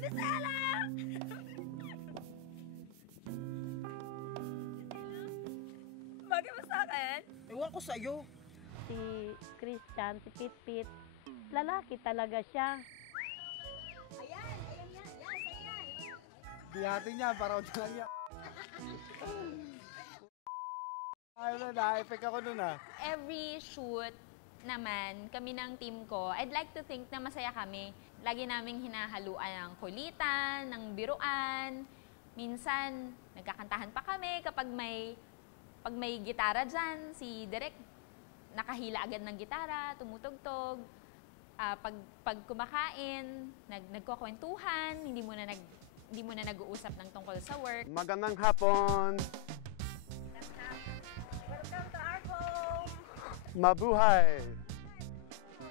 Nasala! Bagay mo sa akin? Ewan ko sa'yo. Si Christian, si Pitpit, lalaki talaga siya. Ayan, ayan yan. Yan, ayan. Bihati niya, parang lang niya. Ayaw na, na-effect ako nun ah. Every shoot naman, kami ng team ko, I'd like to think na masaya kami. Lagi naming hinahaluan ng kulitan, ng biruan. Minsan, nagkakantahan pa kami kapag pag may gitara dyan, si Direk nakahila agad ng gitara, tumutugtog. Pag kumakain, nagkukwentuhan, hindi mo na nag-uusap ng tungkol sa work. Magandang hapon! Welcome to our home! Mabuhay!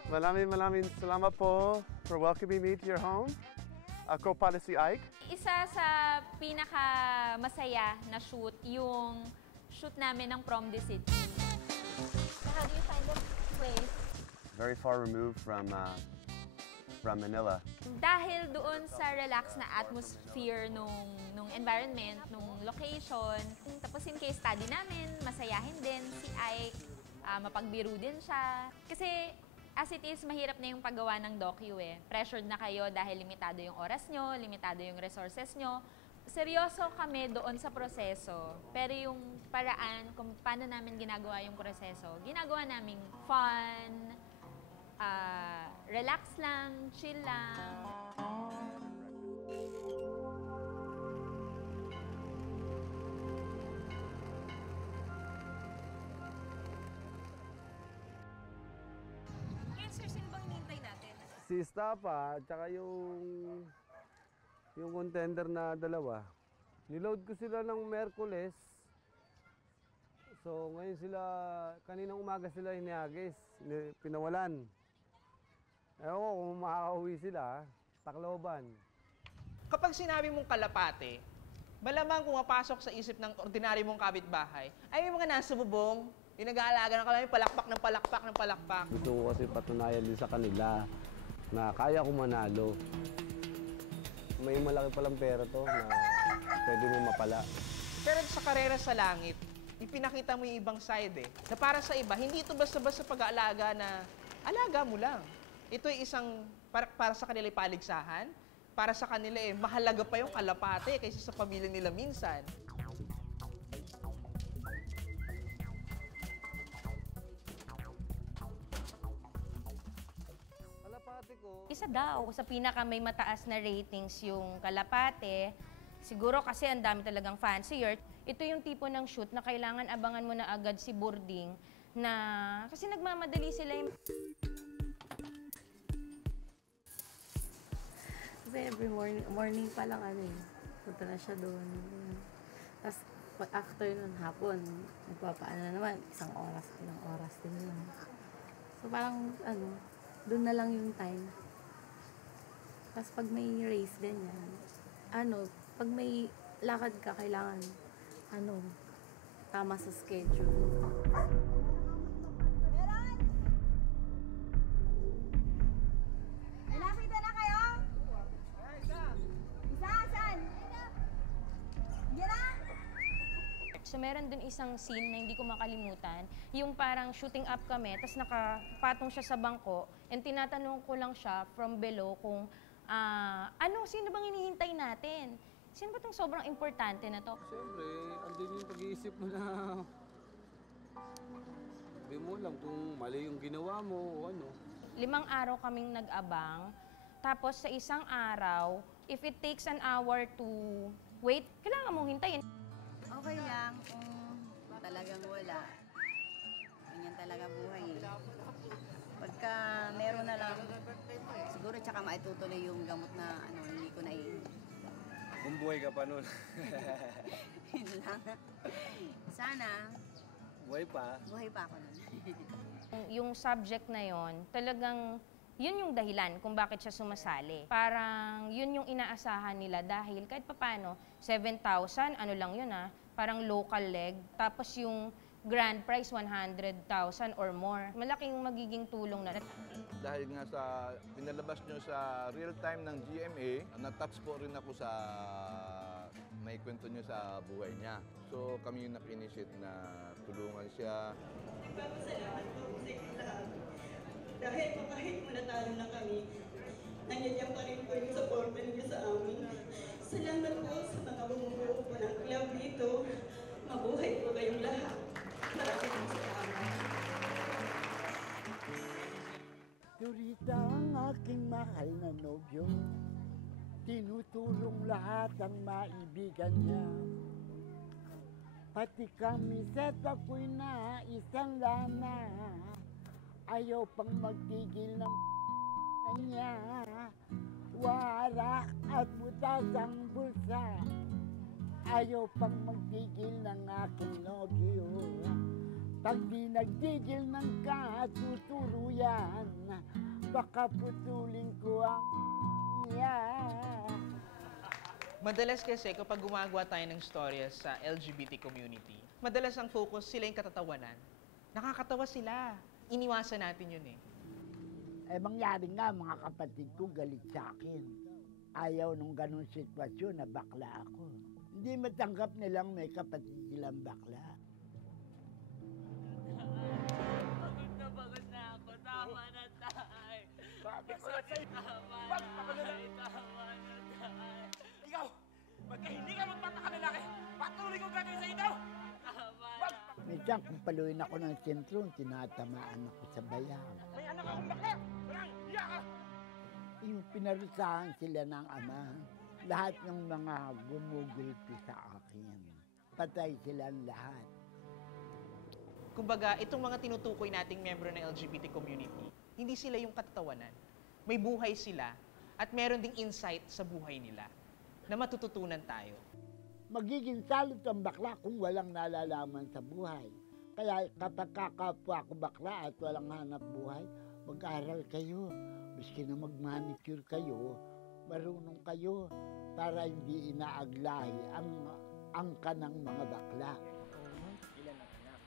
Maraming salamat po for welcoming me to your home. Ako pala si Ike. Isa sa pinaka-masaya na shoot, yung shoot namin ng Prom the City. So how do you find the place? Very far removed from Manila. Dahil doon sa relax na atmosphere nung environment, nung location, tapos in case study namin, masayahin din si Ike, mapagbiro din siya. Kasi as it is, mahirap na yung paggawa ng docu eh. Pressured na kayo dahil limitado yung oras nyo, limitado yung resources nyo. Seryoso kami doon sa proseso, pero yung paraan kung paano namin ginagawa yung proseso, ginagawa naming fun, relax lang, chill lang. Ngayon, sir, sino bang hinihintay natin? Si Stapa, tsaka yung contender na dalawa. Niload ko sila ng Merkules. So ngayon sila, kaninang umaga sila hinihagis, pinawalan. Ewan ko kung makakauwi sila, Tacloban. Kapag sinabi mong kalapate, malamang pumapasok sa isip ng ordinary mong kapitbahay, ay yung mga nasa bubong, yung nag-aalaga ng kalami, palakpak ng palakpak ng palakpak. Gusto ko kasi patunayan din sa kanila na kaya ko manalo. May malaki palang pera to na pwede mo mapala. Pero sa karera sa langit, ipinakita mo yung ibang side eh. Na para sa iba, hindi ito basta-basta pag-aalaga na alaga mo lang. Ito ay isang, para sa kanila paligsahan, para sa kanila eh, mahalaga pa yung kalapate kaysa sa pamilya nila minsan. Isa daw sa pinaka may mataas na ratings yung Kalapate. Siguro kasi ang dami talagang fancier. Ito yung tipo ng shoot na kailangan abangan mo na agad si boarding na kasi nagmamadali sila yung... Kasi every morning pa lang punta na siya doon. Tapos after nun hapon, magpapaano na naman, ilang oras din yun. So parang doon na lang yung time. Tapos pag may race ganyan, pag may lakad ka, kailangan, tama sa schedule. Nakita na kayo? Isa, saan? Yan na? So meron dun isang scene na hindi ko makalimutan, yung parang shooting up kami, tapos nakapatong siya sa bangko, and tinatanong ko lang siya from below kung, sino bang hinihintay natin? Sino ba itong sobrang importante na to? Siyempre, andun yung pag-iisip mo na sabi mo lang kung mali yung ginawa mo o ano. 5 araw kaming nag-abang, tapos sa isang araw, if it takes an hour to wait, kailangan mong hintayin. Okay lang kung talagang wala. Ganyan talaga buhay eh. Pagka meron na lang, siguro tsaka maitutuloy yung gamot na hindi ko naiinom. Kung buhay ka pa nun. Yun lang. Sana, Buhay pa. buhay pa ako nun. Yung subject na yon, talagang yun yung dahilan kung bakit siya sumasali. Parang yun yung inaasahan nila dahil kahit papano, 7,000, ano lang yun parang local leg. Tapos yung grand prize 100,000 or more. Malaking magiging tulong na. Dahil nga sa pinalabas nyo sa real time ng GMA, natouch po rin ako sa may kwento nyo sa buhay niya. So kami yung nag-initiate na tulungan siya. Nagpapasalamat po sa inyo lahat. Dahil po kahit manatalo na kami, nandiyan pa rin po yung support ninyo sa amin. Salamat po sa mga bumubuo po ng club dito. Mabuhay po kayong lahat. Maraming salamat. Dorita ang aking mahal na nobyo. Tinutulong lahat ang maibigan niya. Pati kami set ako'y na isang lana. Ayaw pang magtigil ng niya. Warak at butas ang bulsa. Ayaw pang magtigil ng aking nobyo. Pag di nagtigil ng katutuluyan, baka putulin ko ang niya. Madalas kasi kapag gumagawa tayo ng storya sa LGBT community, madalas ang focus sila yung katatawanan. Nakakatawa sila. Iniwasan natin yun eh. Eh, mangyari nga, mga kapatid ko galit sa akin. Ayaw nung ganun sitwasyon na bakla ako. Hindi matanggap nilang may kapatid silang bakla. Pagod na ako. Tama na, tay. Sabi ko na sa'yo. Tama na, tay. Ikaw, pagka hindi ka magpataka lalaki, patuloy kong gagawin sa ito. Tama na. Minsan, kung paluin ako ng sentro, tinatamaan ako sa bayang. May anak akong bakla. Walang hiya ka. Yung pinarusahan sila ng ama, lahat ng mga gumugulpi sa akin, patay silang lahat. Kumbaga, itong mga tinutukoy nating membro ng LGBT community, hindi sila yung katatawanan. May buhay sila at meron ding insight sa buhay nila na matututunan tayo. Magiging salot ang bakla kung walang nalalaman sa buhay. Kaya kapag kakapwa ako bakla at walang hanap buhay, mag-aral kayo. Miski na mag-manicure kayo, marunong kayo para hindi inaaglahi ang kanang mga bakla. Ilan ang anak?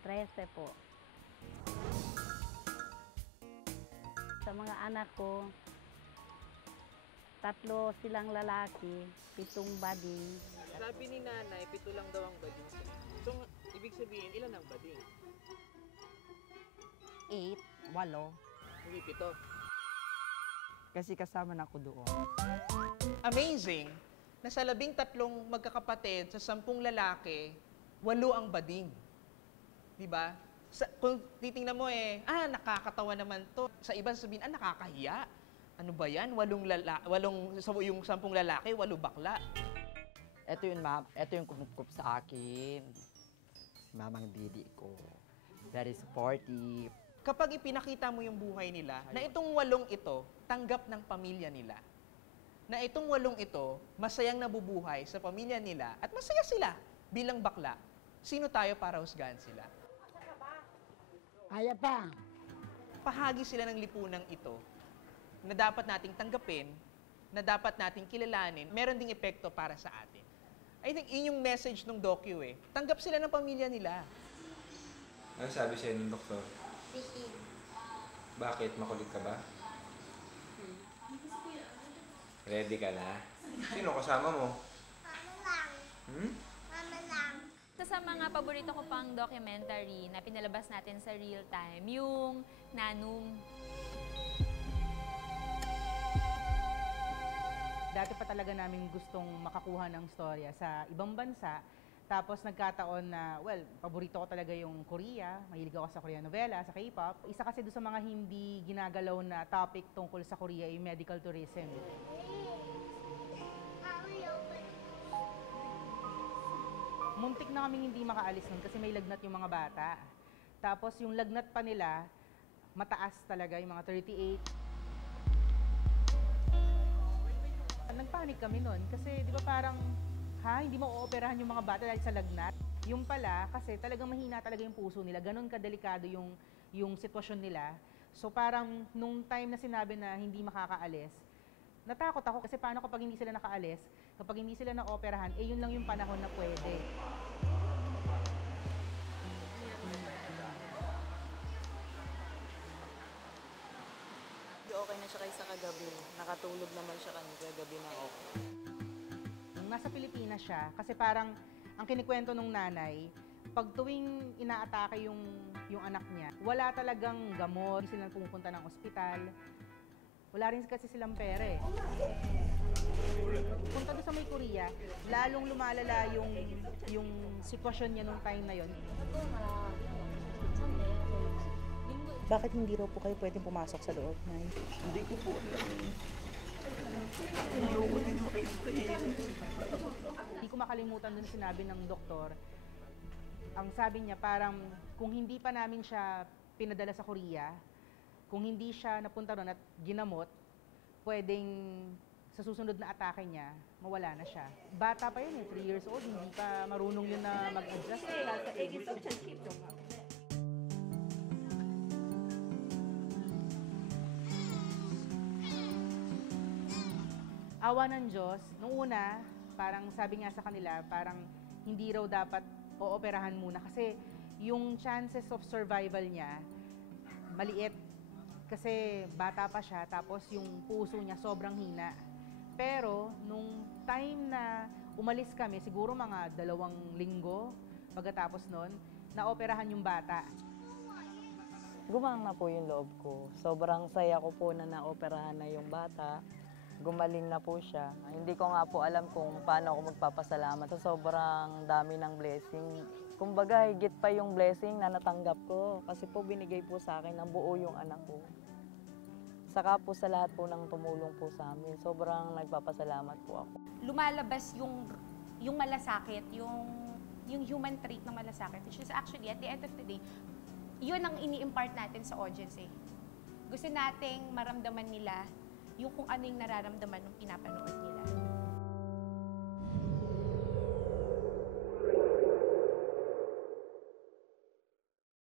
13 po. Sa mga anak ko, 3 silang lalaki, 7 bading. Sabi ni nanay, 7 lang daw ang bading. So, ibig sabihin, ilan ang bading? 8, 8. Hindi 7. Kasi kasama na ako doon. Amazing na sa 13 magkakapatid, sa 10 lalaki, 8 ang bading. Diba? Kung titingnan mo nakakatawa naman to. Sa iba sabihin, nakakahiya. Ano ba yan? 8 yung 10 lalaki, 8 bakla. Ito yun, ma'am. Ito yung kumukup sa akin. Mamang didi ko. Very supportive. Kapag ipinakita mo yung buhay nila, na itong 8 ito, tanggap ng pamilya nila. Na itong 8 ito, masayang nabubuhay sa pamilya nila at masaya sila bilang bakla. Sino tayo para husgahan sila? Kaya pa. Pahagi sila ng lipunang ito na dapat nating tanggapin, na dapat nating kilalanin, meron ding epekto para sa atin. I think yun yung message ng docu eh. Tanggap sila ng pamilya nila. Ano sabi sa'yo ng doktor? Bakit? Makulit ka ba? Ready ka na? Sino kasama mo? Mama lang. Hmm? Mama lang. Sa mga paborito ko pang documentary na pinalabas natin sa real time, yung Nanum. Dati pa talaga namin gustong makakuha ng storya sa ibang bansa. Tapos nagkataon na, paborito ko talaga yung Korea. Mahilig ako sa Korean novela, sa K-pop. Isa kasi doon sa mga hindi ginagalaw na topic tungkol sa Korea yung medical tourism. Muntik na kaming hindi makaalis nun kasi may lagnat yung mga bata. Tapos yung lagnat pa nila, mataas talaga, yung mga 38. Nagpanik kami nun kasi di ba parang, hindi mo ooperahan yung mga bata dahil sa lagnat. Yung pala, kasi talagang mahina talaga yung puso nila, ganun kadelikado yung sitwasyon nila. So parang nung time na sinabi na hindi makakaalis, natakot ako kasi paano kapag hindi sila nakaalis, kapag hindi sila na-operahan, yun lang yung panahon na pwede. siya kaysa kagabi. Nakatulog naman siya kagabi na okay. Nung nasa Pilipinas siya, kasi parang ang kinikwento nung nanay, pag tuwing inaatake yung anak niya, wala talagang gamot, hindi sila pumupunta ng ospital. Wala rin kasi silang pera eh. Punta doon sa may Korea, lalong lumalala yung sitwasyon niya nung time na yon. Bakit hindi raw po kayo pwedeng pumasok sa loob, Nay? Hindi ko po alam. Hindi ko makalimutan dun sinabi ng doktor. Ang sabi niya parang kung hindi pa namin siya pinadala sa Korea, kung hindi siya napunta ron at ginamot, pwedeng sa susunod na atake niya, mawala na siya. Bata pa yun eh, 3 years old, hindi pa marunong yun na mag-adjust. Awa ng Diyos, nung una, parang sabi nga sa kanila, parang hindi raw dapat ooperahan muna kasi yung chances of survival niya, maliit. Kasi bata pa siya, tapos yung puso niya sobrang hina. Pero nung time na umalis kami, siguro mga 2 linggo pagkatapos nun, naoperahan yung bata. Gumang na po yung loob ko. Sobrang saya ko po na naoperahan na yung bata. Gumaling na po siya. Hindi ko nga po alam kung paano ako magpapasalamat sa sobrang dami ng blessing. Kumbaga, higit pa yung blessing na natanggap ko kasi po binigay po sa akin ng buo yung anak ko. Saka po sa lahat po ng tumulong po sa amin. Sobrang nagpapasalamat po ako. Lumalabas yung malasakit, yung human trait ng malasakit, which is actually, at the end of the day, yun ang ini-impart natin sa audience eh. Gusto nating maramdaman nila yung kung ano yung nararamdaman ng pinapanood nila.